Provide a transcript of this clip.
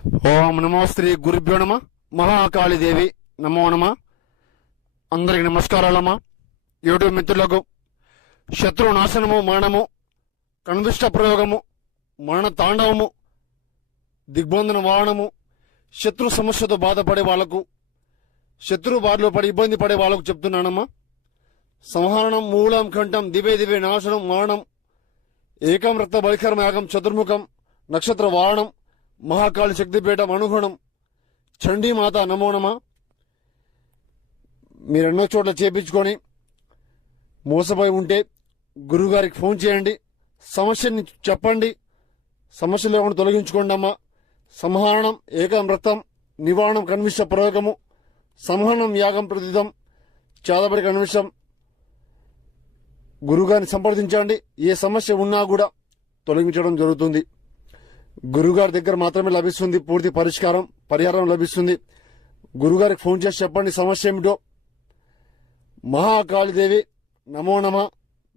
ఓం నమో శ్రీ గురుభ్యో నమ. మహాకాళీదేవి నమో నమ. అందరికి నమస్కారాలమ్మా. యూట్యూబ్ మిత్రులకు శత్రు నాశనము మరణము కణదుష్ట ప్రయోగము మరణ తాండవము దిగ్బంధన వారణము శత్రు సమస్యతో బాధపడే వాళ్ళకు శత్రు బారిలో పడి ఇబ్బంది పడే వాళ్ళకు చెప్తున్నానమ్మా. సంహరణం మూలం కంఠం దివే దివే నాశనం మరణం ఏకం రక్త బలికరం యాగం చతుర్ముఖం నక్షత్ర వారణం మహాకాళి శక్తిపీఠం అనుగుణం. చండీమాత నమోనమా మీరు ఎన్నో చోట్ల చేపించుకొని మోసపోయి ఉంటే గురుగారికి ఫోన్ చేయండి. సమస్యని చెప్పండి. సమస్య లేకుండా తొలగించుకోండి అమ్మా. సంహరణం ఏకం నివారణం కన్విష ప్రయోగము సంహరణం యాగం ప్రతిదం చాదబడి కన్విషం గురుగారిని సంప్రదించండి. ఏ సమస్య ఉన్నా కూడా తొలగించడం జరుగుతుంది. గురుగారి దగ్గర మాత్రమే లభిస్తుంది పూర్తి పరిష్కారం పరిహారం లభిస్తుంది. గురుగారికి ఫోన్ చేసి చెప్పండి సమస్య ఏమిటో. మహాకాళిదేవి నమో నమ.